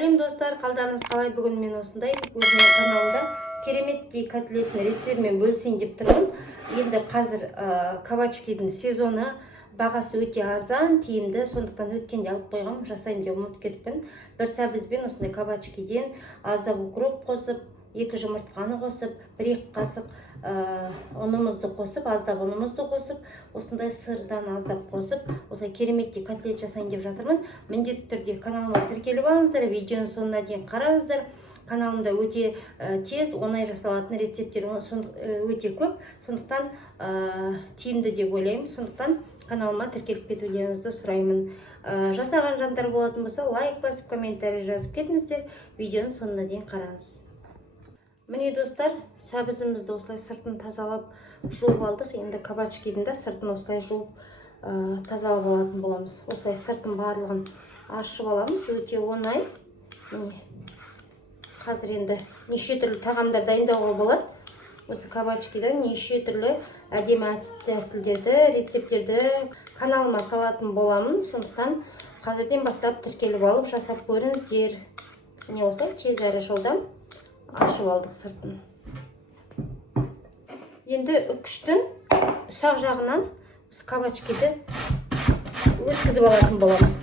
Сәлем достар, қалдарыңыз қалай? Бүгін мен осындай өзімнің каналымда кереметтей котлеттің рецептімен бөлісейін деп тұрмын. Енді қазір кабачкидің сезоны, бағасы өте арзан, тиімді, сондықтан өткенде алып қойғам, жасайын деп ұмытып кетіппін. Бір сәбізбен осындай кабачкиден аздап укроп қосып, 2 жұмыртқаны қосып, 1-2 қасық ұнымызды қосып, аздап ұнымызды қосып, осындай сырдан аздап қосып, осылай кереметтей котлет жасайын деп жатырмын. Міндетті түрде каналыма тіркеліп алыңыздар, видеоның соңына дейін қараңыздар. Каналымда өте тез, оңай жасалатын рецепттер өте көп, сондықтан тиімді деп ойлаймын. Сондықтан каналыма тіркеліп кетулеріңізді сұраймын. Жасаған жандар болатын болса, лайк басып, комментарий жазып кетіңіздер, видеоның соңына дейін қараңыз. Міне достар, сәбізімізді осылай сыртын тазалап жуып алдық. Енді кабачкидің де сыртын осылай жуып тазалап алатын боламыз. Осылай сыртын барлығын аршып аламыз. Өте оңай. Қазір енді неше түрлі тағамдар дайындауға болады. Осы кабачкидан неше түрлі әдемі тәсілдерді, рецепттерді каналыма салатын боламын. Сондықтан қазірден бастап тіркеліп алып жасап көріңіздер. Міне осылай тез әрі жылдам ашып алдық сыртын. Енді үкіштің ұсақ жағынан кабачкиді өткізіп алатын боламыз.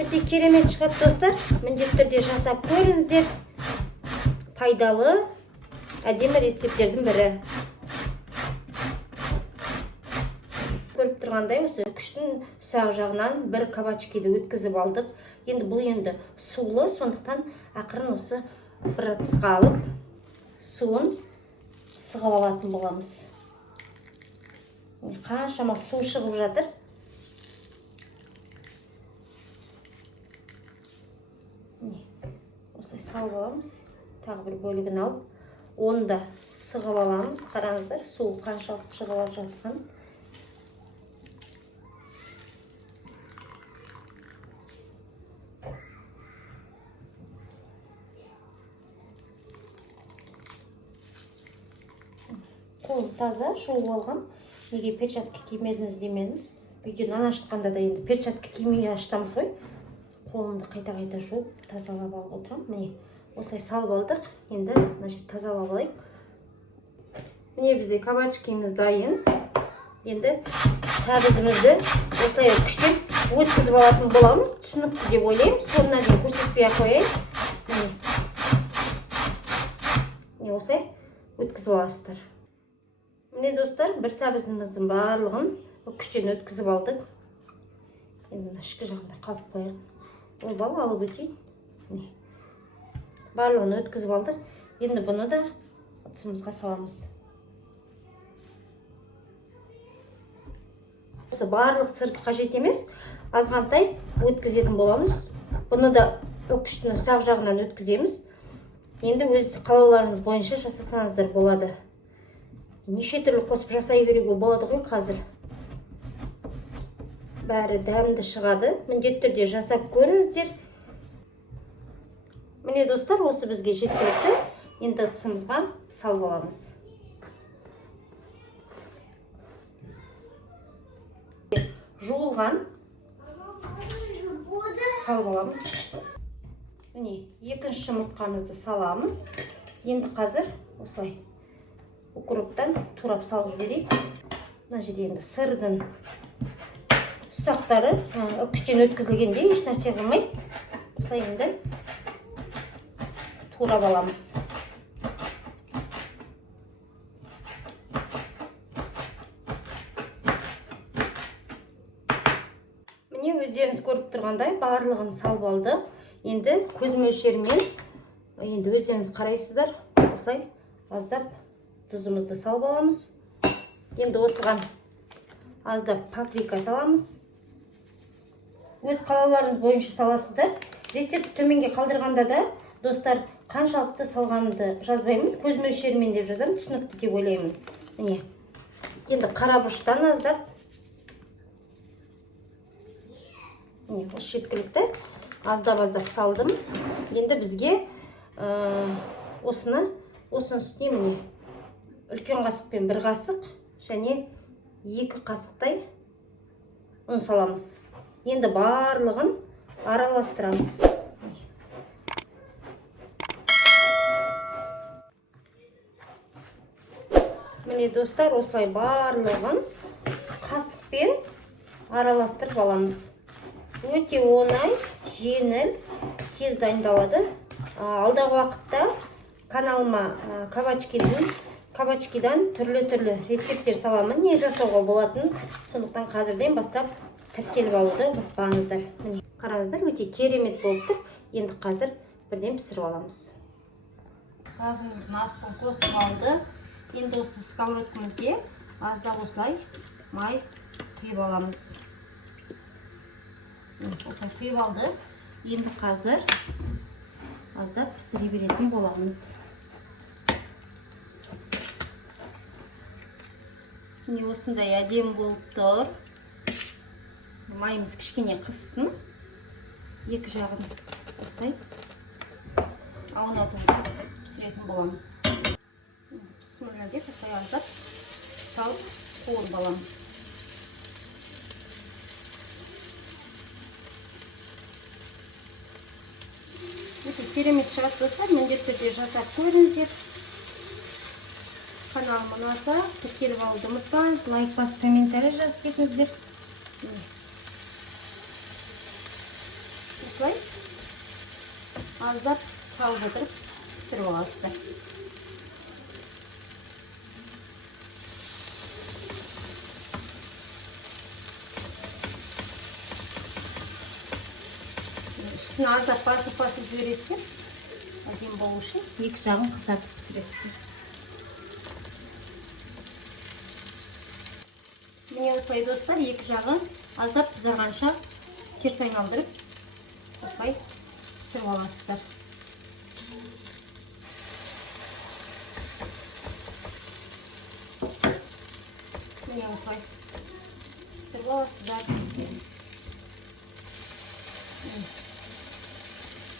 Өте керемет шығады достар. Міндетті түрде жасап көріңіздер. Пайдалы, әдемі рецепттердің бірі. Көріп тұрғандай, осы үкіштің ұсақ жағынан бір кабачкиді өткізіп алдық. Енді бұл енді сулы, сондықтан ақырын осы бір ыдысқа алып, суын сығып алатын боламыз. Қаншама су шығып жатыр. Осылай салып аламыз. Тағы бір бөлігін алып, оны да сығып аламыз. Қараңыздар, су қаншалықты шығып жатқан. Қолым таза, жуып алғам. Неге перчатка кимедіңіз демеңіз. Видеодан ашытқанда да енді перчатка кимей ашытамыз ғой. Қолымды қайта-қайта жуып, тазалап алып отырам. Міне, осылай салып алдық. Енді мына жерді тазалап алайық. Міне бізде кабачкиіміз дайын. Енді сәбізімізді осылай күштен өткізіп алатын боламыз. Түсінікті деп ойлаймын. Соңына дейін көрсетпей қояйын. Міне осылай өткізіп аласыздар. Міне достар, бір сәбізіміздің барлығын күштен өткізіп алдық. Енді ішкі жағында қалып қояйық. Ойбал алып өтейін. Барлығын өткізіп алдық. Енді бұны да ыдысымызға саламыз. Осы барлық сыр қажет емес, азғантай өткізетін боламыз. Бұны да үкіштің ұсақ жағынан өткіземіз. Енді өз қалауларыңыз бойынша жасасаңыздар болады. Неше түрлі қосып жасай беруге болады ғой қазір. Бәрі дәмді шығады. Міндетті түрде жасап көріңіздер. Міне достар, осы бізге жеткілікті. Енді ыдысымызға салып аламыз. Жуылған салып аламыз. Міне, екінші жұмыртқамызды саламыз. Енді қазір осылай укроптан турап салып жіберейік. Мына жерде енді сырдың ұсақтары үкіштен өткізілгенде еш нәрсе қылмайды. Осылай енді турап аламыз. Міне өздеріңіз көріп тұрғандай барлығын салып алдық. Енді көз мөлшерімен енді өздеріңіз қарайсыздар. Осылай аздап тұзымызды салып аламыз. Енді осыған аздап паприка саламыз. Өз қалауларыңыз бойынша саласыздар. Рецепті төменге қалдырғанда да достар қаншалықты салғанымды жазбаймын. Көз мөлшерімен деп жазамын, түсінікті деп ойлаймын. Міне. Енді қара бұрыштан аздап. Міне, осы жеткілікті. Аздап салдым. Енді бізге осының үстіне міне үлкен қасықпен 1 қасық және 2 қасықтай ұн саламыз. Енді барлығын араластырамыз. міне достар, осылай барлығын қасықпен араластырып аламыз. Өте оңай, жеңіл, тез дайындалады. Алдағы уақытта каналыма кабачкидан түрлі рецепттер саламын, не жасауға болатын. Сондықтан қазірден бастап тіркеліп алуды ұмытпаңыздар. Міне қараңыздар, өте керемет болып тұр. Енді қазір бірден пісіріп аламыз. Газымыздың астын қосып алды. Енді осы сковородкамызге аздап осылай май құйып аламыз. Осылай құйып алды. Енді қазір аздап пісіре беретін боламыз. Міне осындай әдемі болып тұр. Майымыз кішкене қыссын. Екі жағын осылай аунатып пісіретін боламыз. Bismillah деп осылай аздап салып қуырып аламыз. Өте керемет шығады достар, міндетті түрде жасап көріңіздер. Каналыма ұнаса, тіркеліп алуды ұмытпаңыз, лайк басып, комментарий жазып кетіңіздер. Осылай аздап салып отырып пісіріп аласыздар. Үстіне аздап басып жібересіздер. Әдемі болу үшін екі жағын қызартып пісіресіздер. Міне осылай достар, екі жағын аздап қызарғанша теріс айналдырып, осылай пісіріп аласыздар. Міне осылай пісіріп аласыздар.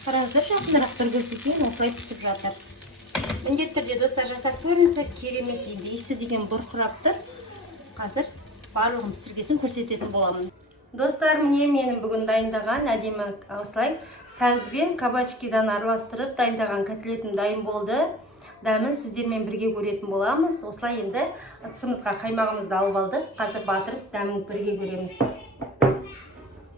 Қараңыздар, жақынырақ бір көрсетейін, осылай пісіп жатыр. Міндетті түрде достар жасап көріңіздер, керемет енді иісі деген бұрқырап тұр. Қазір барлығын пісіргесін көрсететін боламын. Достар, міне менің бүгін дайындаған әдемі осылай сәбізбен кабачкидан араластырып дайындаған котлетім дайын болды. Дәмін сіздермен бірге көретін боламыз. Осылай енді ыдысымызға қаймағымызды алып алдық. Қазір батырып дәмін бірге көреміз.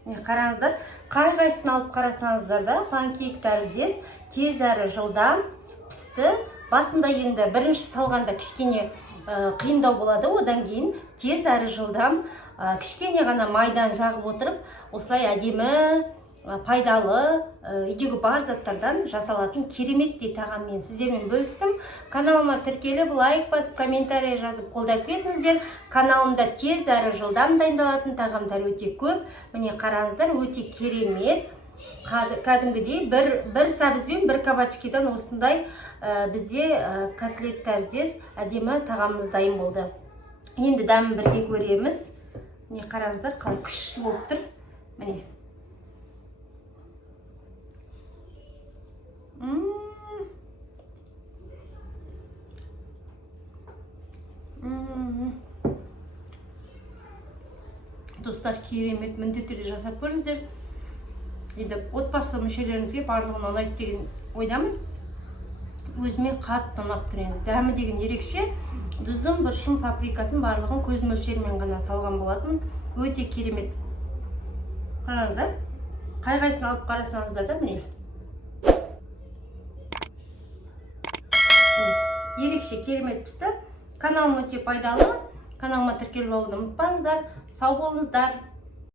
Қараңыздар, қай-қайсысын алып қарасаңыздар да панкейк тәріздес, тез әрі жылдам пісті. Басында енді бірінші салғанда кішкене қиындау болады, одан кейін тез әрі жылдам кішкене ғана майдан жағып отырып, осылай әдемі, пайдалы, үйдегі бар заттардан жасалатын кереметтей тағаммен сіздермен бөлістім. Каналыма тіркеліп, лайк басып, комментарий жазып қолдап кетіңіздер. Каналымда тез әрі жылдам дайындалатын тағамдар өте көп. Міне қараңыздар, өте керемет. Кәдімгідей бір сәбізбен бір кабачкидан осындай бізде котлет тәріздес әдемі тағамымыз дайын болды. Енді дәмін бірге көреміз. Міне қараңыздар, қалай күшті болып тұр. Міне. Достар, керемет, міндетті түрде жасап көріңіздер. Енді отбасы мүшелеріңізге барлығын ұнайды деген ойдамын. Өзіме қатты ұнап тұр енді. Дәмі деген ерекше. Тұзын, бұршын, паприкасын барлығын көз мөлшерімен ғана салған болатын. Өте керемет. Қараңыздар, қай-қайсын алып қарасаңыздар да міне. Ерекше керемет пісті. Каналым өте пайдалы. Каналыма тіркеліп алуды ұмытпаңыздар. Сау болыңыздар.